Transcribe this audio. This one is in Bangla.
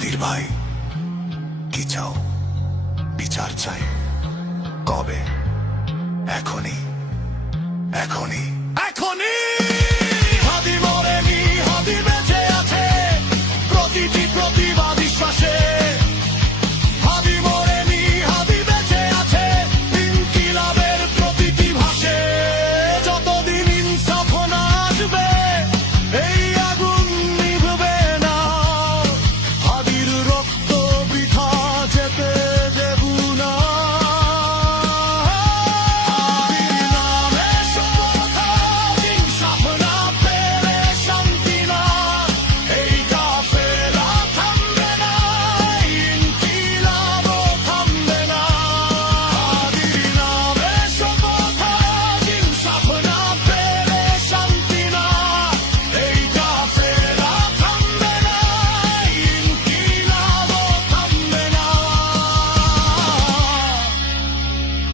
হাদির ভাই, কি চাও? বিচার চাই। কবে? এখনই, এখনই, এখনই! হাদি মরে